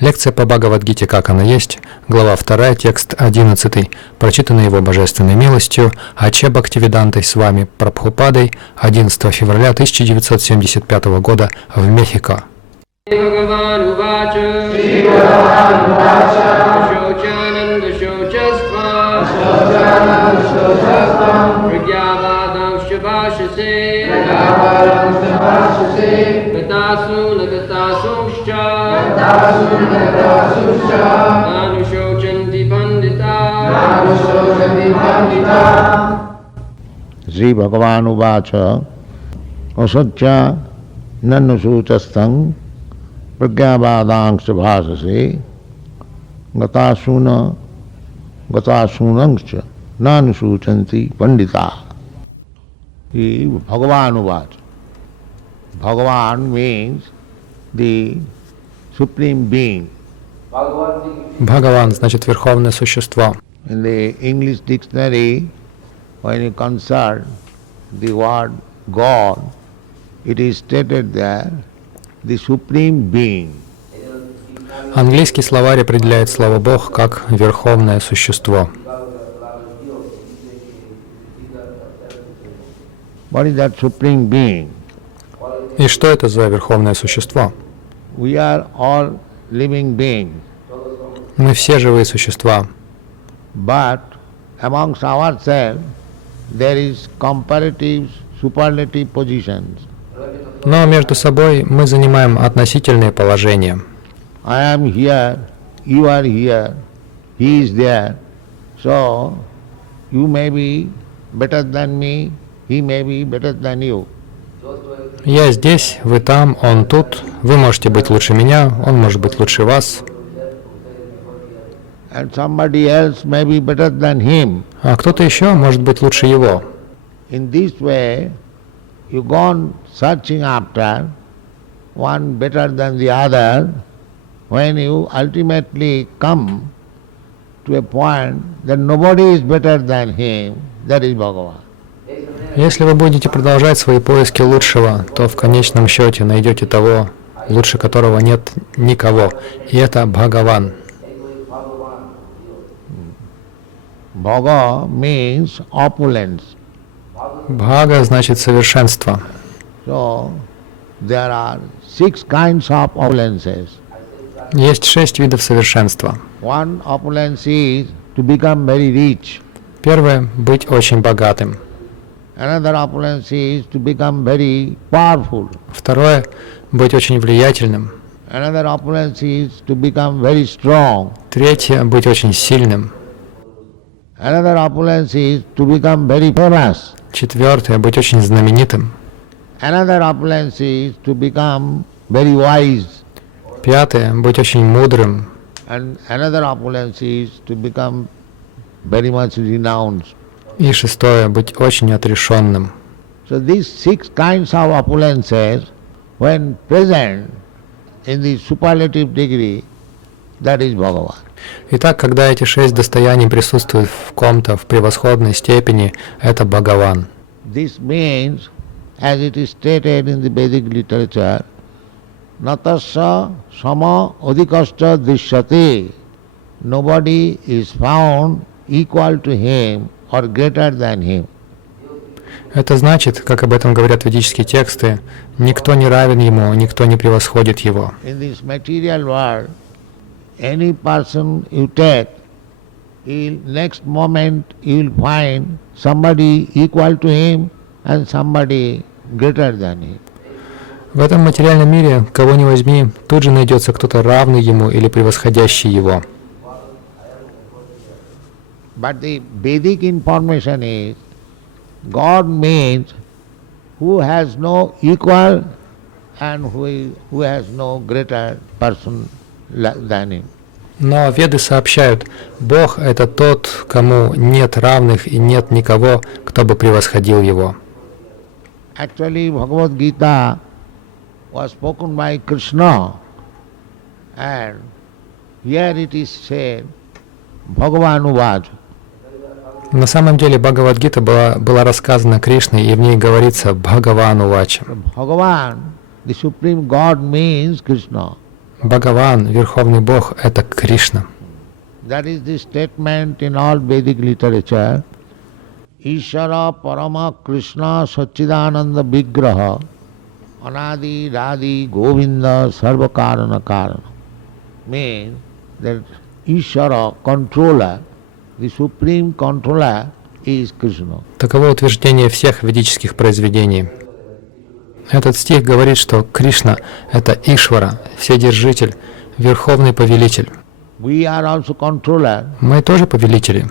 Лекция по Бхагавад-гите «Как она есть», глава 2, текст 11, прочитанный его божественной милостью Аче Бхактивидантой с вами Прабхупадой 11 февраля 1975 года в Мехико. Shri Bhagavan Uvacha Asatya Nanasuchastang Pragyavadangscha Bhasase Gatasuna Gatasunangcha Nanusuchanti Pandita. Bhagavan Uvacha. Bhagavan means the Supreme Being. Бхагаван значит Верховное Существо. In the English dictionary, when you consult the word God, it is stated there, the Supreme Being. Английский словарь определяет слово Бог как Верховное Существо. What is that Supreme Being? И что это за Верховное Существо? We are all living beings, Мы все живые существа. but amongst ourselves there is comparative, superlative positions. Но между собой мы занимаем относительные положения. I am here, you are here, he is there. So you may be better than me, he may be better than you. Я здесь, вы там, он тут. Вы можете быть лучше меня, он может быть лучше вас. And somebody else may be better than him. А кто-то еще может быть лучше его. In this way, you go on searching after one better than the other, when you ultimately come to a point that nobody is better than him, that is Bhagavan. Если вы будете продолжать свои поиски лучшего, то в конечном счете найдете того, лучше которого нет никого. И это Бхагаван. Bhaga means opulence. Бхага значит совершенство. So, there are 6 kinds of opulences. Есть 6 видов совершенства. One opulence is to become very rich. Первое – быть очень богатым. Another opulence is to become very powerful. Второе – быть очень влиятельным. Another opulence is to become very strong. Третье – быть очень сильным. Another opulence is to become very famous. Четвертое – быть очень знаменитым. Another opulence is to become very wise. Пятое – быть очень мудрым. And another opulence is to become very much renowned. И шестое – быть очень отрешенным. So these 6 kinds of opulences, when present in the superlative degree, that is Bhagavan. Итак, когда эти 6 достояний присутствуют в ком-то в превосходной степени, это Бхагаван. This means, as it is stated in the Vedic literature, Natasya sama adhikascha drishyate. Nobody is found equal to him or greater than him. Это значит, как об этом говорят ведические тексты, никто не равен ему, никто не превосходит его. In this material world, any person you take, next moment you will find somebody equal to him and somebody greater than him. В этом материальном мире, кого ни возьми, тут же найдется кто-то равный ему или превосходящий его. But the Vedic information is, God means who has no equal and who has no greater person than him. Но Веды сообщают, Бог – это тот, кому нет равных и нет никого, кто бы превосходил его. Actually, Bhagavad Gita was spoken by Krishna, and here it is said, Bhagavan Uvacha. На самом деле Бхагавад-гита была рассказана Кришной, и в ней говорится Бхагаван Увача. Bhagavan, the Supreme God, means Krishna. Бхагаван, Верховный Бог, это Кришна. That is the statement in all Vedic literature. Ishvara Parama Krishna Satchidananda Vigraha Anadi Radi Govinda Sarva Karana Karana. Means that Ishvara, controller, the supreme controller is Krishna. Таково утверждение всех ведических произведений. Этот стих говорит, что Кришна — это Ишвара, Вседержитель, Верховный Повелитель. We are also controller. Мы тоже повелители.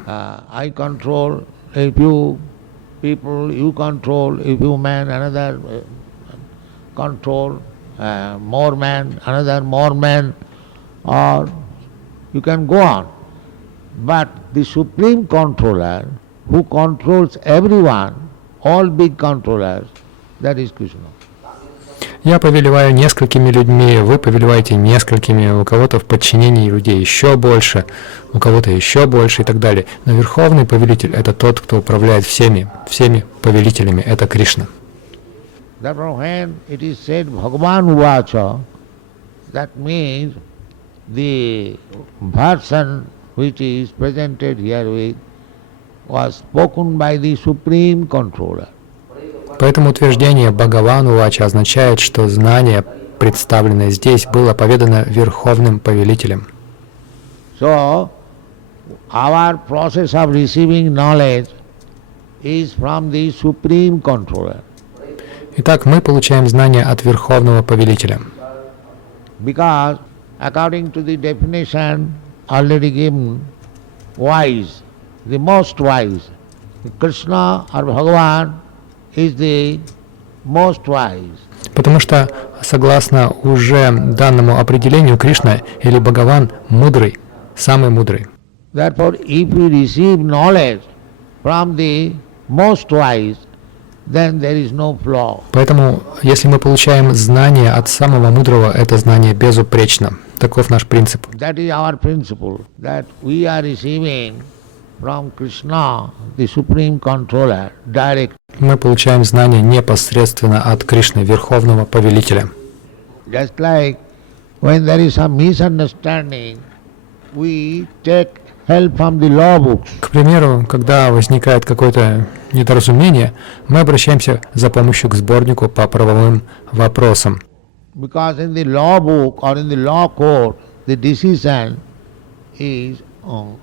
I control a few people, you control a few men, another control more men, another more men, or you can go on. But the supreme controller who controls everyone, all big controllers, that is Krishna. Я повелеваю несколькими людьми, вы повелеваете несколькими, у кого-то в подчинении людей еще больше, у кого-то еще больше и так далее. Но Верховный Повелитель — это тот, кто управляет всеми повелителями, это Кришна. Therefore, when it is said Bhagavan Uvacha, that means the version which is presented herewith was spoken by the supreme controller. Поэтому утверждение Бхагаван Увача означает, что знание, представленное здесь, было поведано Верховным Повелителем. So, our process of receiving knowledge is from the supreme controller. Итак, мы получаем знания от Верховного Повелителя. Because according to the definition already given, wise, the most wise, Krishna or Bhagavan is the most wise. Потому что, согласно уже данному определению, Кришна или Бхагаван мудрый, самый мудрый. Therefore, if we receive knowledge from the most wise, then there is no flaw. Поэтому, если мы получаем знание от самого мудрого, это знание безупречно. Таков наш принцип. That is our principle, that we are receiving from Krishna, the supreme controller, direct. Мы получаем знания непосредственно от Кришны, Верховного Повелителя. Just like when there is some misunderstanding, we take help from the law books. К примеру, когда возникает какое-то недоразумение, мы обращаемся за помощью к сборнику по правовым вопросам. Because in the law book or in the law court, the decision is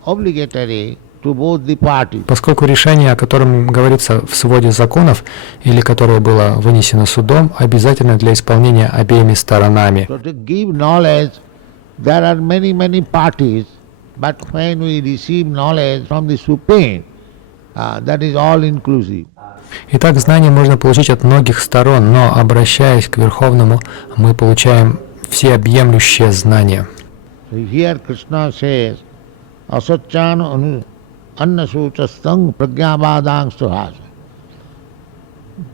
obligatory to both the parties. Поскольку решение, о котором говорится в своде законов или которое было вынесено судом, обязательно для исполнения обеими сторонами. So to give knowledge, there are many parties, but when we receive knowledge from the Supreme, that is all inclusive. Итак, знание можно получить от многих сторон, но, обращаясь к Верховному, мы получаем всеобъемлющее знание. So here Krishna says, asachan annasuchastang pragyavadang suhasa.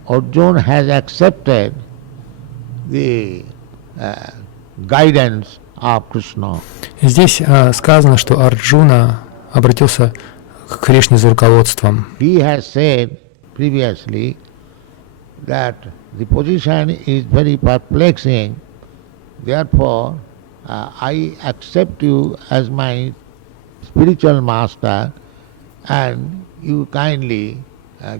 Arjuna has accepted the guidance of Krishna. Здесь сказано, что Арджуна обратился к Кришне за руководством. He has said previously that the position is very perplexing, therefore I accept you as my spiritual master and you kindly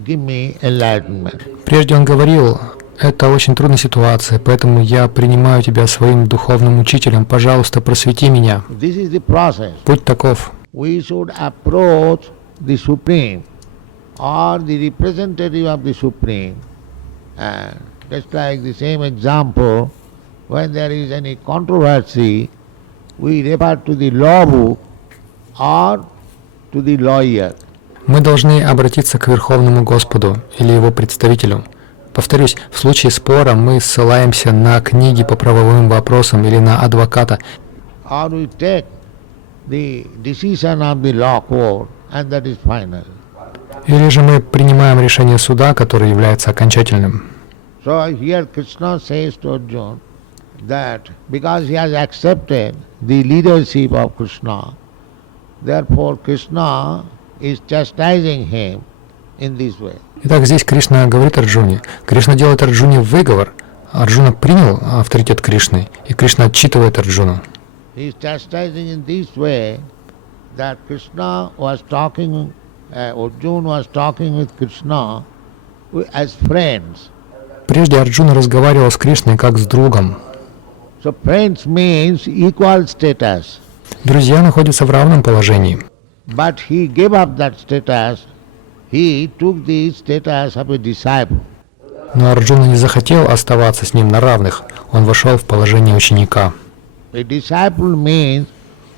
give me enlightenment. Прежде он говорил, это очень трудная ситуация, поэтому я принимаю тебя своим духовным учителем, пожалуйста, просвети меня. This is the process. Путь таков. We should approach the Supreme or the representative of the Supreme. And just like the same example, when there is any controversy, we refer to the law book or to the lawyer. Мы должны обратиться к Верховному Господу или его представителю. Повторюсь, в случае спора мы ссылаемся на книги по правовым вопросам или на адвоката. Or we take the decision of the law court and that is final. Или же мы принимаем решение суда, которое является окончательным. So here Krishna says to Arjuna that because he has accepted the leadership of Krishna, therefore Krishna is chastising him in this way. Итак, здесь Кришна говорит Арджуне. Кришна делает Арджуне выговор, Арджуна принял авторитет Кришны, и Кришна отчитывает Арджуну. He is chastising in this way that Krishna was talking, Arjuna was talking with Krishna as friends. Прежде Арджуна разговаривал с Кришной как с другом. So friends means equal status. Друзья находятся в равном положении. But he gave up that status. He took the status of a disciple. Но Арджуна не захотел оставаться с ним на равных. Он вошел в положение ученика. A disciple means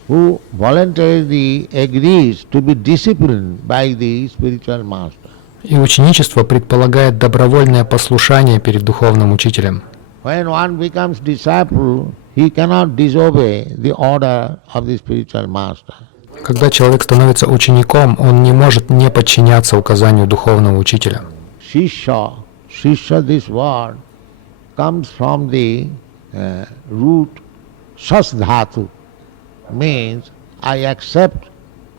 who voluntarily agrees to be disciplined by the spiritual master. И ученичество предполагает добровольное послушание перед духовным учителем. When one becomes disciple, he cannot disobey the order of the spiritual master. Когда человек становится учеником, он не может не подчиняться указанию духовного учителя. Shishya, this word comes from the root sasdhatu, means I accept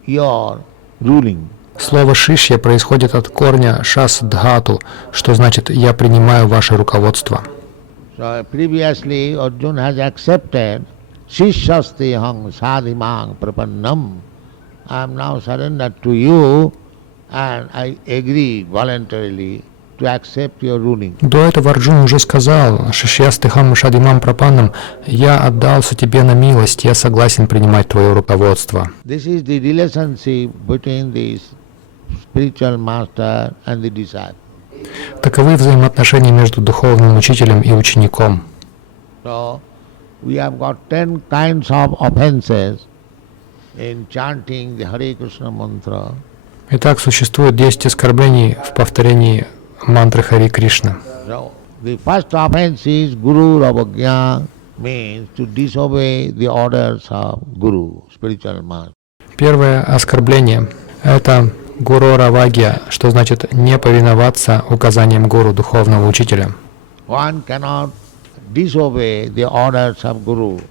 your ruling. Слово «шишья» происходит от корня «шас-дхату», что значит «я принимаю ваше руководство». So previously Arjuna has accepted Shishyasti hang sadhimang prapannam. I am now surrendered to you and I agree voluntarily to accept your ruling. До этого Арджуна уже сказал «Шишьястыхам шадимам прапаннам» «Я отдался тебе на милость, я согласен принимать твое руководство». This is the relationship between the spiritual master and the disciple. Таковы взаимоотношения между духовным учителем и учеником. So we have got 10 kinds of offenses in chanting the Hare Krishna mantra. Итак, существует 10 оскорблений в повторении мантры Хари Кришна. So the first offense is Guru Ravagya, means to disobey the orders of Guru, spiritual master. Первое оскорбление – это гуру равагья, что значит не повиноваться указаниям гуру, духовного учителя. One cannot disobey the orders of Guru.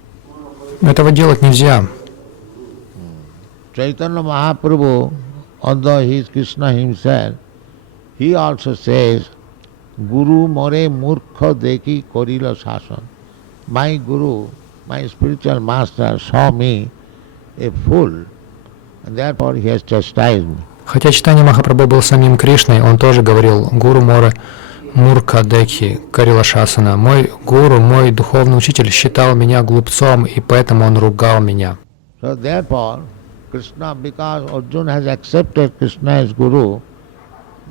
Этого делать нельзя. Chaitanya Mahaprabhu, although he is Krishna himself, he also says, Guru more murkha deki korila sasan. My Guru, my spiritual master saw me a fool, and therefore he has chastised me. Хотя Чайтанья Махапрабху был самим Кришной, он тоже говорил «Гуру Море Мурка Декхи Карила Шасана». Мой гуру, мой духовный учитель считал меня глупцом, и поэтому он ругал меня. So therefore, Krishna, because Arjuna has accepted Krishna as Guru,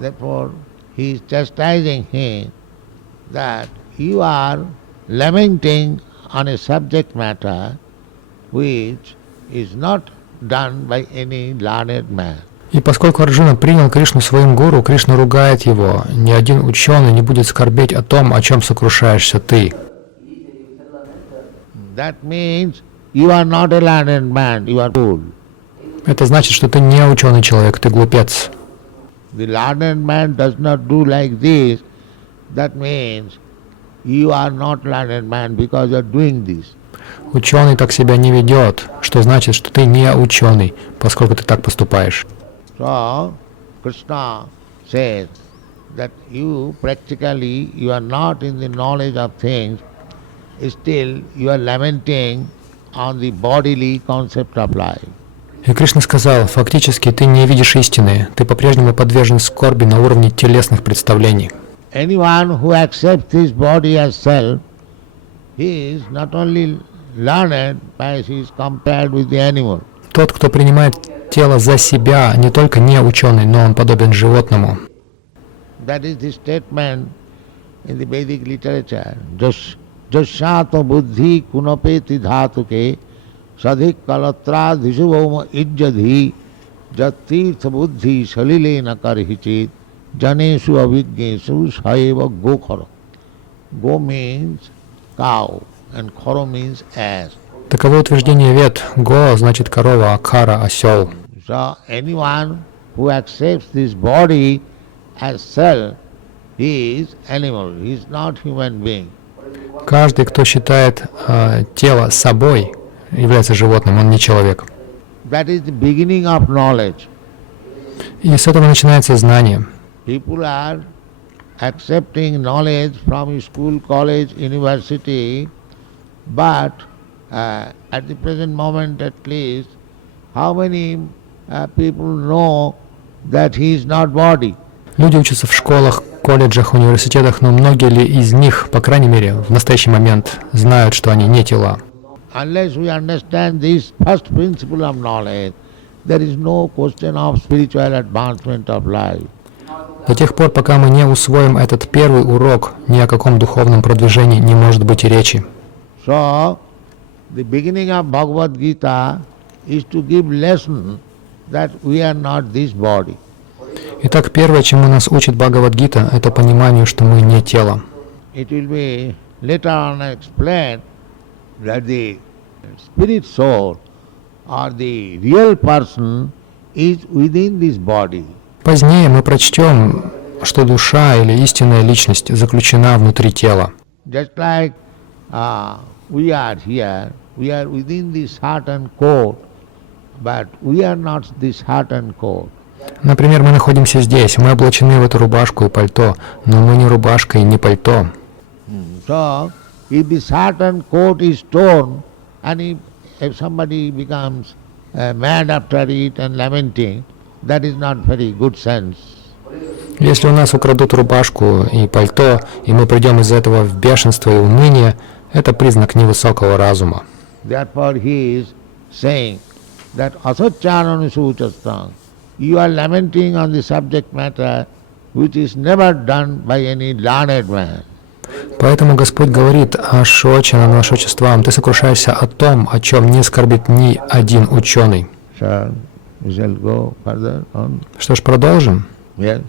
therefore he is chastising him that you are lamenting on a subject matter which is not done by any learned man. И поскольку Арджуна принял Кришну своим гуру, Кришна ругает его. Ни один ученый не будет скорбеть о том, о чем сокрушаешься ты. That means you are not a learned man, you are fool. Это значит, что ты не ученый человек, ты глупец. The learned man does not do like this. That means you are not learned man because you are doing this. Ученый так себя не ведет, что значит, что ты не ученый, поскольку ты так поступаешь. So Krishna says that you practically you are not in the knowledge of things, still you are lamenting on the bodily concept of life. И Кришна сказал, фактически ты не видишь истины, ты по-прежнему подвержен скорби на уровне телесных представлений. Anyone who accepts his body as self, he is not only learned, but he is compared with the animal. Тот, кто принимает тело за себя, не только не ученый, но он подобен животному. That is the statement in the Vedic literature. Jasyato buddhi kunapeti dhatuke sadhik kalatra dhishubhoma ijjadhi jatirtha buddhi salilena karhichit janeshu avijñesu saeva gokhara. Go means cow and khara means ass. Таково утверждение Вед. Го значит корова, а кара осел. So anyone who accepts this body as self, he is animal, he is not human being. Каждый, кто считает тело собой, является животным, он не человек. That is the beginning of knowledge. И с этого начинается знание. People are accepting knowledge from school, college, university, but at the present moment at least, how many people know that he is not body? Люди учатся в школах, колледжах, университетах, но многие ли из них, по крайней мере, в настоящий момент знают, что они не тела? Unless we understand this first principle of knowledge, there is no question of spiritual advancement of life. До тех пор, пока мы не усвоим этот первый урок, ни о каком духовном продвижении не может быть и речи. So, the beginning of Bhagavad Gita is to give lesson that we are not this body. Итак, первое, чему нас учит Бхагавад-гита, это пониманию, что мы не тело. It will be later on explained that the spirit soul or the real person is within this body. Позднее мы прочтем, что душа или истинная личность заключена внутри тела. Just like we are here, we are within this heart and core, but we are not this heart and core. Например, мы находимся здесь, мы облачены в эту рубашку и пальто, но мы не рубашка и не пальто. So, if this heart and coat is torn, and if somebody becomes mad after it and lamenting, that is not very good sense. Если у нас украдут рубашку и пальто, и мы придем из этого в бешенство и уныние, это признак невысокого разума. Therefore he is saying that asacharanu suchastang, you are lamenting on the subject matter which is never done by any learned man. Поэтому Господь говорит: «Ашоча нашочествам, ты сокрушаешься о том, о чем не скорбит ни один ученый». So, we shall go further on. Что ж, продолжим. Yes,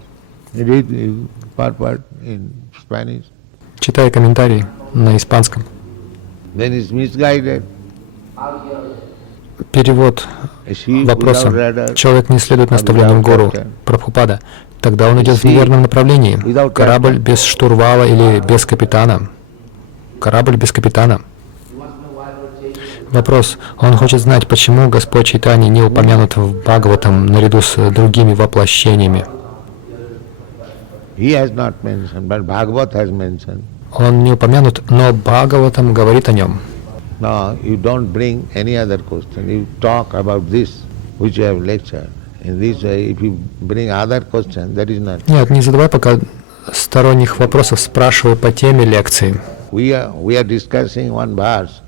read purport in Spanish. Читай комментарии на испанском. Then it's misguided. Перевод A sheep вопроса. without rudder, Человек не следует наставлениям гуру Прабхупада. Тогда он идет в неверном направлении. Корабль без штурвала или без капитана. Корабль без капитана. Вопрос. Он хочет знать, почему Господь Чайтанья не упомянут в Бхагаватам наряду с другими воплощениями. he has not mentioned, but Bhagavat has mentioned. Он не упомянут, но Бхагаватам говорит о нем. No, you don't bring any other question. You talk about this which you have lectured. In this way, if you bring other question, that is not. Нет, не задавай пока сторонних вопросов, спрашивай по теме лекции. We are discussing one verse.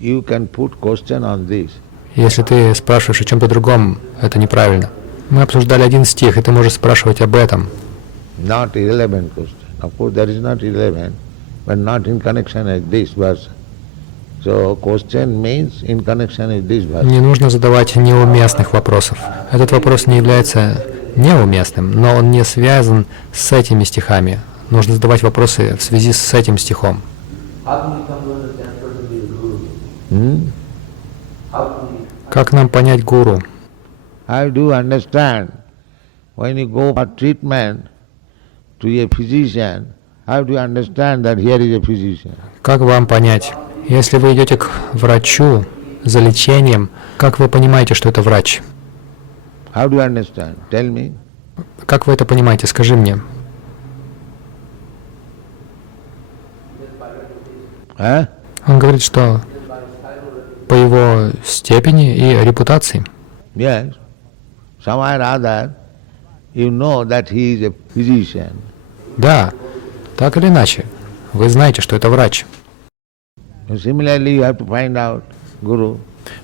You can put question on this. Если ты спрашиваешь о чем-то другом, это неправильно. Мы обсуждали один стих, и ты можешь спрашивать об этом. Not irrelevant question. Of course, that is not irrelevant, but not in connection with this verse. So, question means in connection with this verse. Не нужно задавать неуместных вопросов. Этот вопрос не является неуместным, но он не связан с этими стихами. Нужно задавать вопросы в связи с этим стихом. Как нам понять гуру? I do understand when you go for treatment to a physician, how do you understand that here is a physician? Как вам понять? Если вы идете к врачу за лечением, как вы понимаете, что это врач? How do you understand? Tell me. Как вы это понимаете? Скажи мне. Huh? Он говорит, что по его степени и репутации. Yes. Somewhere or other, you know that he is a physician. Да, так или иначе, вы знаете, что это врач. And similarly, you have to find out Guru.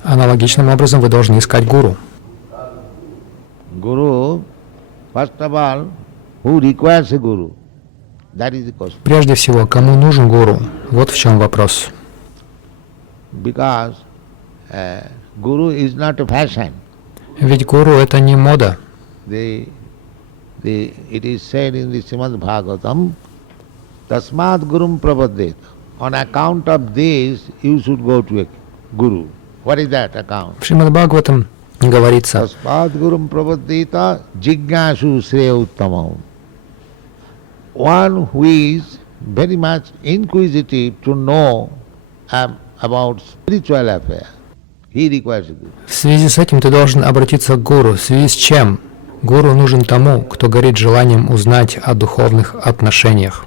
Аналогичным образом вы должны искать гуру. Guru, first of all, who requires a Guru? That is the question. Прежде всего, кому нужен гуру? Вот в чем вопрос. Because Guru is not a fashion. Ведь гуру — это не мода. It is said in the Srimad Bhagavatam, Tasmad Gurum Prapadet. On account of this, you should go to a Guru. What is that account? В Шримад Бхагаватам говорится: Tasmad Gurum Prapadeta Jignasu Sreya Uttamam. One who is very much inquisitive to know about spiritual affairs, he requires a Guru. в связи с этим ты должен обратиться к гуру. В связи с чем? Гуру нужен тому, кто горит желанием узнать о духовных отношениях.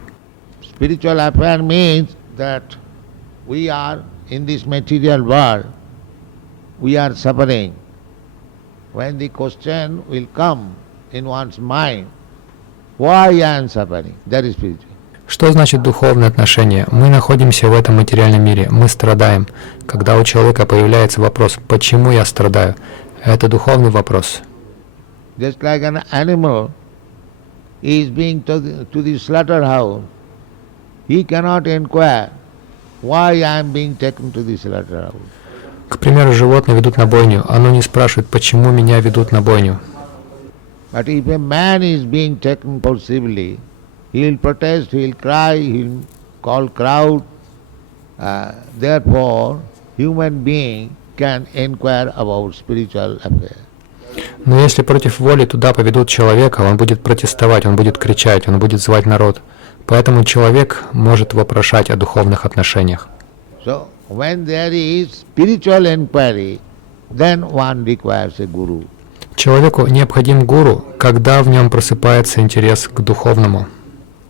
Spiritual affair means that we are in this material world, we are suffering. When the question will come in one's mind, why I am suffering? That is spiritual. Что значит духовные отношения? Мы находимся в этом материальном мире, мы страдаем. Когда у человека появляется вопрос, почему я страдаю, это духовный вопрос. Just like an animal is being to the slaughterhouse, he cannot inquire why I am being taken to the slaughterhouse. К примеру, животное ведут на бойню, оно не спрашивает, почему меня ведут на бойню. But if a man is being taken forcibly, he will protest, he will cry, he will call crowd. Therefore, human being can inquire about spiritual affairs. Но если против воли туда поведут человека, он будет протестовать, он будет кричать, он будет звать народ. Поэтому человек может вопрошать о духовных отношениях. So, when there is spiritual inquiry, then one requires a guru. Человеку необходим гуру, когда в нем просыпается интерес к духовному.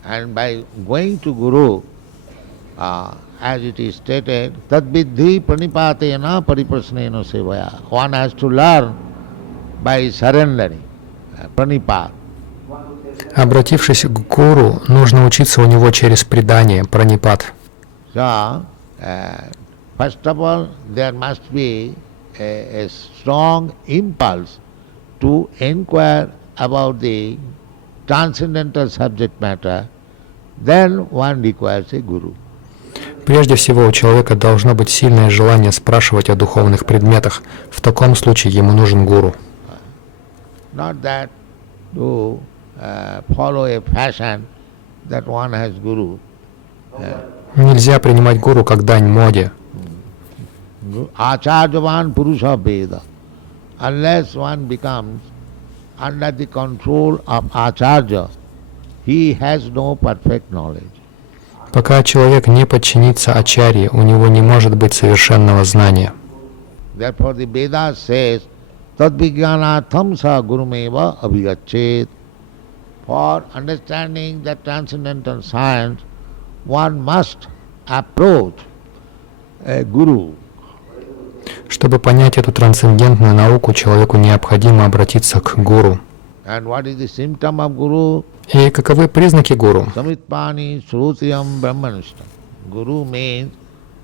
And by going to guru, as it is stated, tadviddhi pranipatena pariprasnena sevaya. One has to learn by surrendering, pranipat. Обратившись к гуру, нужно учиться у него через предание, пранипат. So, first of all, there must be a strong impulse to inquire about the transcendental subject matter, then one requires a guru. Прежде всего, у человека должно быть сильное желание спрашивать о духовных предметах. В таком случае ему нужен гуру. Not that to follow a fashion that one has guru. Нельзя принимать гуру как дань моде. Acharyavan purusha veda. Unless one becomes under the control of acharya, he has no perfect knowledge. Пока человек не подчинится ачарье, у него не может быть совершенного знания. Therefore the Veda says, tadvijnanatham sa gurumeva abhigachet. For understanding the transcendental science, one must approach a guru. Чтобы понять эту трансцендентную науку, человеку необходимо обратиться к гуру. And what is the symptom of guru? И каковы признаки гуру? Samitpani srutiyam brahmanishtam. Guru means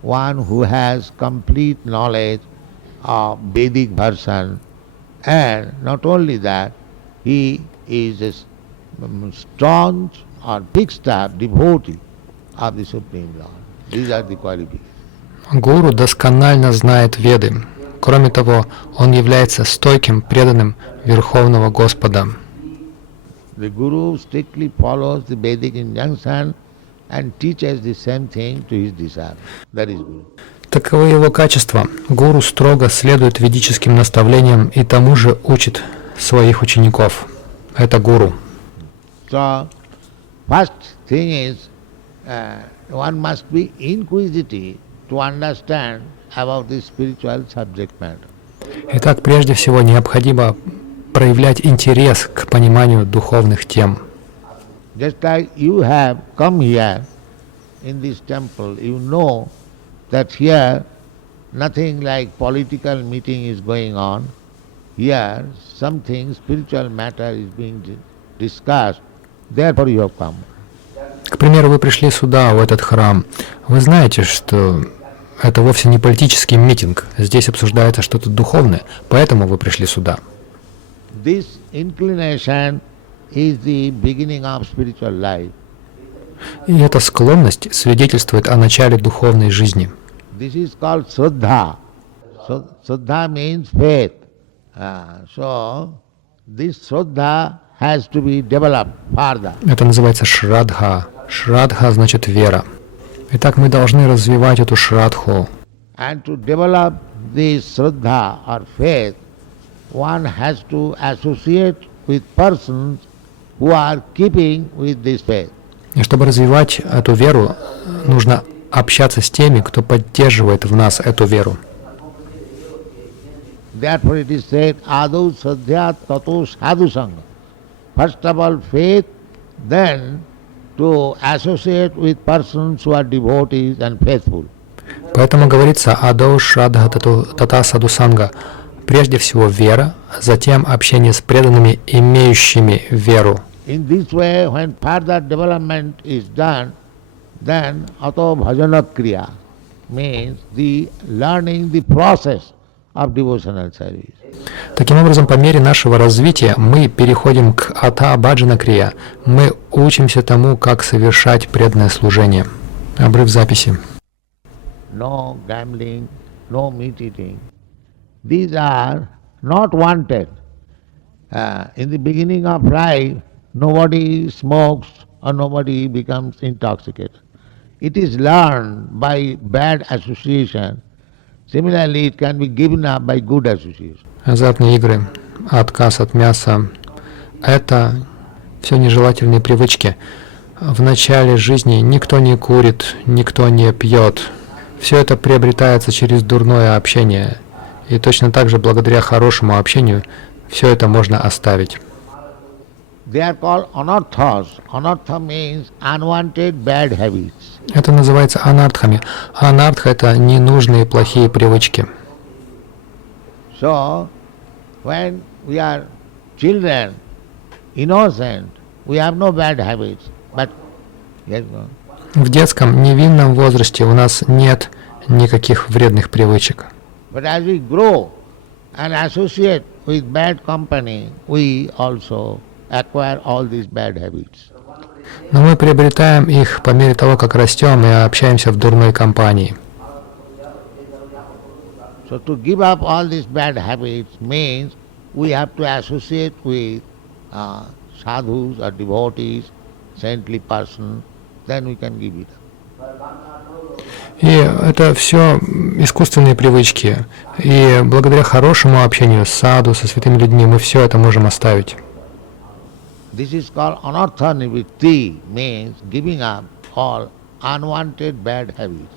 one who has complete knowledge of Vedic version, and not only that, he is a staunch or fixed-up devotee of the Supreme Lord. These are the qualifications. Гуру досконально знает Веды. Кроме того, он является стойким, преданным Верховного Господа. The Guru strictly follows the Vedic injunction and teaches the same thing to his disciples. That is Guru. Таковы его качества. Гуру строго следует ведическим наставлениям и тому же учит своих учеников. Это гуру. So, first thing is, one must be inquisitive to understand about the spiritual subject matter. Итак, прежде всего необходимо проявлять интерес к пониманию духовных тем. Just like you have come here in this temple, you know that here nothing like political meeting is going on. Here something spiritual matter is being discussed. Therefore you have come. К примеру, вы пришли сюда, в этот храм. Вы знаете, что это вовсе не политический митинг. Здесь обсуждается что-то духовное, поэтому вы пришли сюда. This inclination is the beginning of spiritual life. И эта склонность свидетельствует о начале духовной жизни. This is called Shraddha. So, Shraddha means faith. So, this Shraddha has to be developed further. Это называется шрадха. Шрадха значит вера. Итак, мы должны развивать эту шрадху. And to develop this Shraddha or faith, one has to associate with persons who are keeping with this faith. И чтобы развивать эту веру, нужно общаться с теми, кто поддерживает в нас эту веру. Therefore it is said, Adu Sadhya Tato Sadhu Sangha. First of all, faith, then to associate with persons who are devotees and faithful. Поэтому говорится «Адоу Шрадха Тата Садусанга». Прежде всего вера, затем общение с преданными, имеющими веру. In this way, when further development is done, then Ato Bhajanat Kriya means the learning the process of devotional service. Таким образом, по мере нашего развития мы переходим к Ата Баджана Крия. Мы учимся тому, как совершать преданное служение. Обрыв записи. No gambling, no meat eating. These are not wanted. In the beginning of life, nobody smokes or nobody becomes intoxicated. It is learned by bad association. Similarly, it can be given up by good association. Азартные игры, отказ от мяса – это все нежелательные привычки. В начале жизни никто не курит, никто не пьет. Все это приобретается через дурное общение. И точно так же, благодаря хорошему общению, все это можно оставить. They are called anarthas. Anartha means unwanted bad habits. Это называется анартхами. Анартха – это ненужные плохие привычки. So, when we are children, innocent, we have no bad habits. But yes, no. В детском невинном возрасте у нас нет никаких вредных привычек. But as we grow and associate with bad company, we also acquire all these bad habits. Но мы приобретаем их по мере того, как растем и общаемся в дурной компании. So to give up all these bad habits means we have to associate with sadhus or devotees, saintly person, then we can give it up. И это все искусственные привычки. И благодаря хорошему общению с саду, со святыми людьми, мы все это можем оставить. This is called anartha nivritti, means giving up all unwanted bad habits.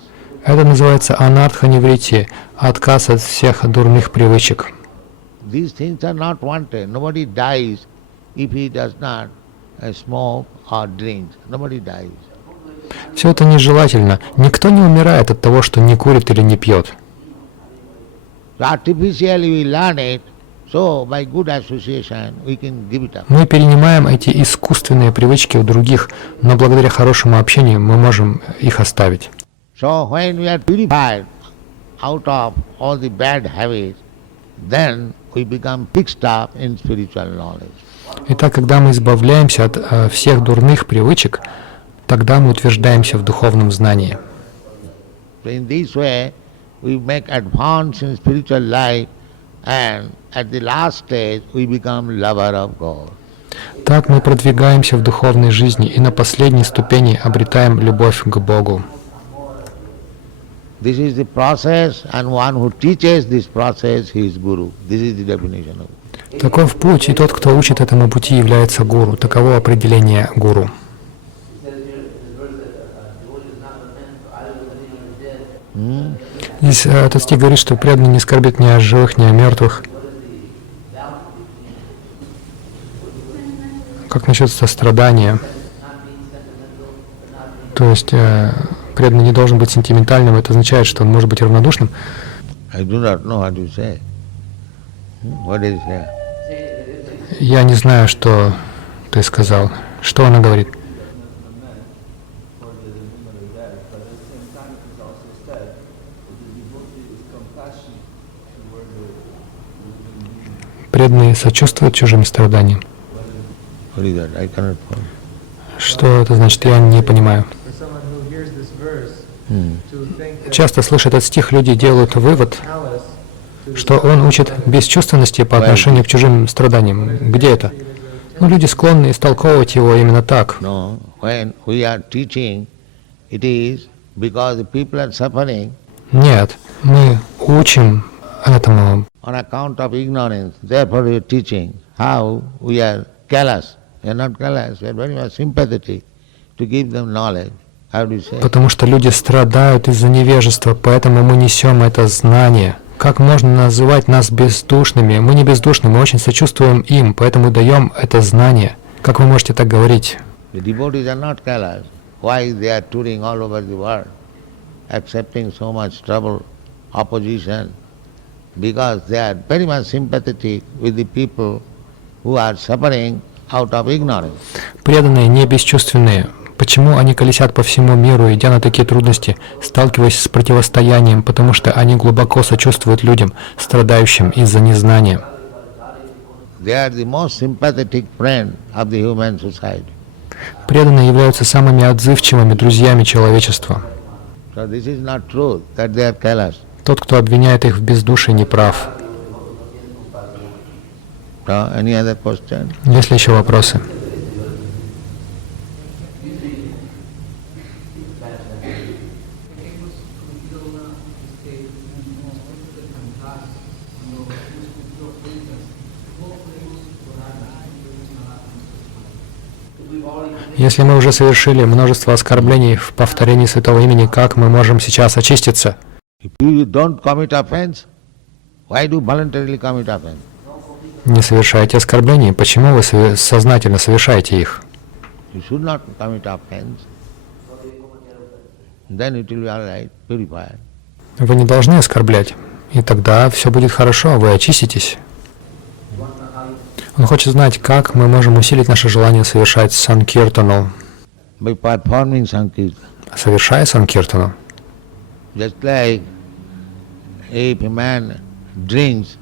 Это называется анартха ниврити, отказ от всех дурных привычек. These things are not wanted. Nobody dies if he does not smoke or drink. Nobody dies. Все это нежелательно. Никто не умирает от того, что не курит или не пьет. So artificially we learn it, so by good association we can give it up. Мы перенимаем эти искусственные привычки у других, но благодаря хорошему общению мы можем их оставить. So when we are purified out of all the bad habits, then we become fixed up in spiritual knowledge. Итак, когда мы избавляемся от всех дурных привычек, тогда мы утверждаемся в духовном знании. So in this way we make advance in spiritual life, and at the last stage we become lover of God. Так мы продвигаемся в духовной жизни и на последней ступени обретаем любовь к Богу. This is the process, and one who teaches this process, he is guru. This is the definition of it. Таков путь, и тот, кто учит этому пути, является гуру. Таково определение гуру. Здесь этот стих говорит, что преданный не скорбит ни о живых, ни о мертвых. Как насчет сострадания? То есть преданный не должен быть сентиментальным, это означает, что он может быть равнодушным. I do not know what to say. What is here? Я не знаю, что ты сказал. Что она говорит? Преданные сочувствуют чужим страданиям. What is that? I cannot follow. Что это значит? Я не понимаю. Часто слыша этот стих, люди делают вывод, что он учит бесчувственности по отношению к чужим страданиям. Где это? Ну, люди склонны истолковывать его именно так. No, when we are teaching, it is because the people are suffering Нет, мы учим этому on account of ignorance. Therefore we are teaching how we are callous. We are not callous, we are very much sympathetic to give them knowledge. How do you say? потому что люди страдают из-за невежества, поэтому мы несем это знание. Как можно называть нас бездушными? Мы не бездушны, мы очень сочувствуем им, поэтому даем это знание. Как вы можете так говорить? The devotees are not callous. Why they are touring all over the world, accepting so much trouble, opposition? Because they are very much sympathetic with the people who are suffering out of ignorance. Преданные, не бесчувственные. Почему они колесят по всему миру, идя на такие трудности, сталкиваясь с противостоянием? Потому что они глубоко сочувствуют людям, страдающим из-за незнания. They are the most sympathetic friend of the human society. Преданные являются самыми отзывчивыми друзьями человечества. So this is not true that they are callous. Тот, кто обвиняет их в бездушии, не прав. So any other question? Есть ли еще вопросы? Если мы уже совершили множество оскорблений в повторении святого имени, как мы можем сейчас очиститься? If you don't commit offense, why do you voluntarily commit offense? Не совершаете оскорблений, почему вы сознательно совершаете их? You should not commit offense. Then it will be all right, purified. Вы не должны оскорблять, и тогда все будет хорошо, вы очиститесь. Он хочет знать, как мы можем усилить наше желание совершать санкиртану. By performing sankirtan. Совершая санкиртану. Just like if a man drinks,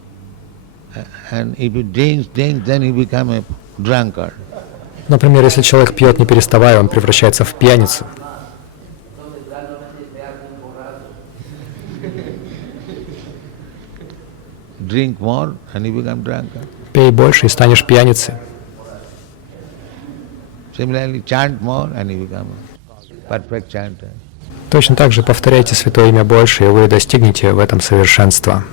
and if he drinks, then he become a drunkard. Например, если человек пьет не переставая, он превращается в пьяницу. Drink more and he become drunkard. Пей больше и станешь пьяницей. Similarly, chant more and he become a perfect chanter. Точно так же повторяйте святое имя больше, и вы достигнете в этом совершенства.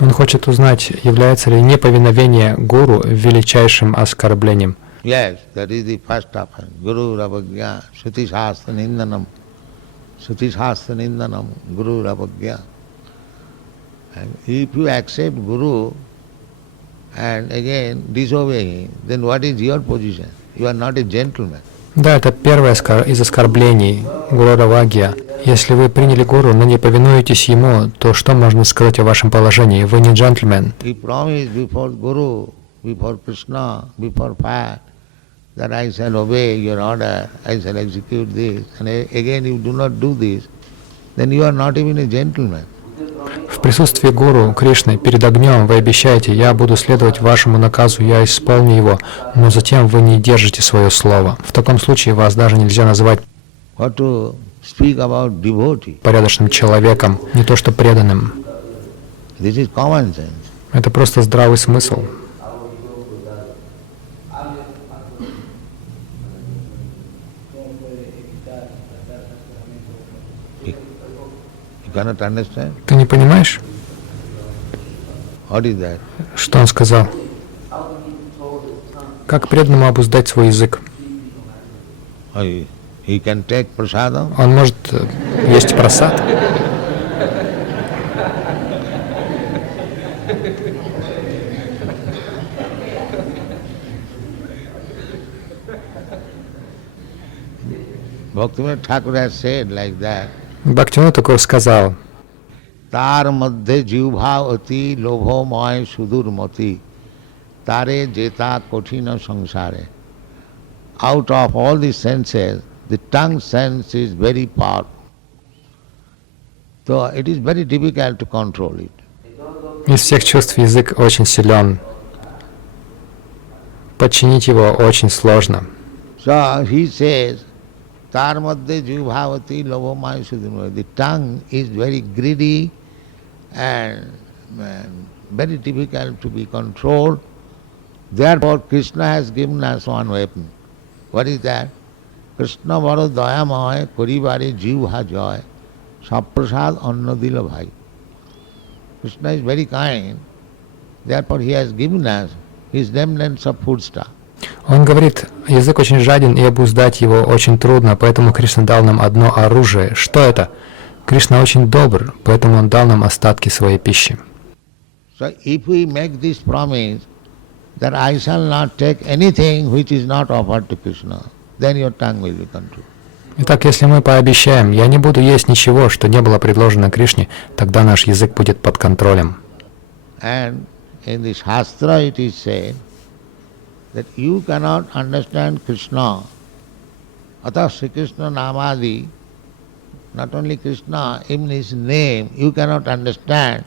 Он хочет узнать, является ли неповиновение гуру величайшим оскорблением. Yes, that is the first offense. Guru Ravagya, Shruti Shastra Nindanam. Shruti Shastra Nindanam, Guru Ravagya. And if you accept Guru and again disobey him, then what is your position? You are not a gentleman. Да, это первое из оскорблений Гуру Равагья. Если вы приняли гуру, но не повинуетесь ему, то что можно сказать о вашем положении? Вы не джентльмен. He promised before Guru, before Krishna, before fire, that I shall obey your order, I shall execute this, and again you do not do this, then you are not even a gentleman. В присутствии гуру Кришны перед огнем вы обещаете: я буду следовать вашему наказу, я исполню его, но затем вы не держите свое слово. В таком случае вас даже нельзя называть What to speak about devotee? порядочным человеком, не то что преданным. This is common sense. Это просто здравый смысл. You cannot understand? Ты не понимаешь, What is that? что он сказал? Как преданному обуздать свой язык? He can take prasadam? Он может есть прасад? Bhaktivinoda Thakur has said like that. Бхактивинода Такур сказал: তার মধ্যে জিহ্বা অতি লোভময় সুদূর মতি তারে জেতা কঠিন সংসারে. Out of all the senses, the tongue sense is very powerful. So it is very difficult to control it. Из всех чувств язык очень силен. Подчинить его очень сложно. So he says, তার মধ্যে জিহ্বাবতী লোভময় সুদূর. The tongue is very greedy and very difficult to be controlled. Therefore Krishna has given us one weapon. What is that? Krishna বড় দয়াময় করিবারে জিহ্বা জয় সপ্রসাদ অন্ন দিল ভাই. Krishna is very kind. Therefore he has given us his remnants of food stuff. Он говорит, язык очень жаден, и обуздать его очень трудно, поэтому Кришна дал нам одно оружие. Что это? Кришна очень добр, поэтому Он дал нам остатки своей пищи. So if we make this promise that I shall not take anything which is not offered to Krishna, then your tongue will be controlled. Итак, если мы пообещаем, я не буду есть ничего, что не было предложено Кришне, тогда наш язык будет под контролем. And in the Shastra it is said that you cannot understand Krishna. Atah Sri Krishna Namadi, not only Krishna, even his name, you cannot understand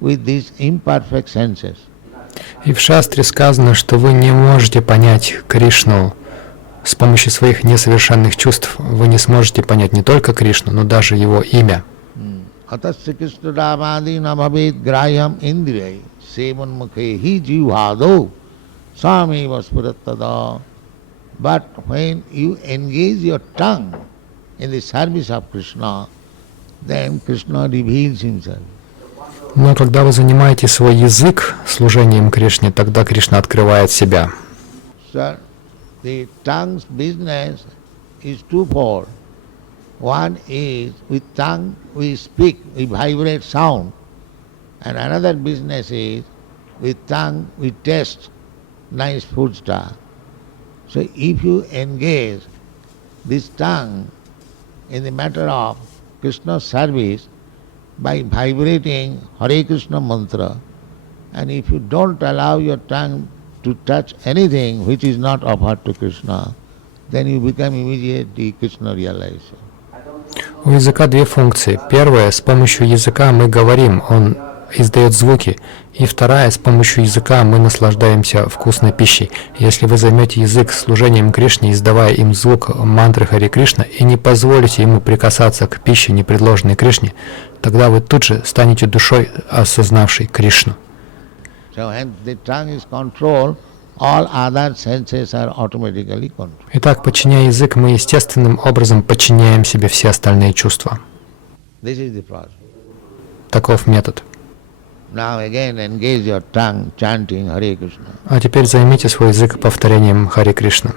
with these imperfect senses. И в Шастре сказано, что вы не можете понять Кришну с помощью своих несовершенных чувств. Вы не сможете понять не только Кришну, но даже Его имя. Atah Sri Krishna Namadi namabhed grayam indriyai sevan mukhe hi jivhado sami vaspuratada. But when you engage your tongue in the service of Krishna, then Krishna reveals himself. Но когда вы занимаете свой язык служением Кришне, тогда Кришна открывает себя. So the tongue's business is twofold. One is with tongue we speak, we vibrate sound. And another business is with tongue we taste nice food stuff. So if you engage this tongue in the matter of Krishna's service by vibrating Hare Krishna mantra, and if you don't allow your tongue to touch anything which is not offered to Krishna, then you become immediately Krishna realization. У языка две функции. Первая, с помощью языка мы говорим, он издает звуки. И вторая, с помощью языка мы наслаждаемся вкусной пищей. Если вы займете язык служением Кришне, издавая им звук мантры Харе Кришна, и не позволите ему прикасаться к пище, не предложенной Кришне, тогда вы тут же станете душой, осознавшей Кришну. So when the tongue is controlled, all other senses are automatically controlled. Итак, подчиняя язык, мы естественным образом подчиняем себе все остальные чувства. This is the process. Таков метод. Now again engage your tongue chanting Hare Krishna. А теперь займите свой язык повторением Харе Кришна.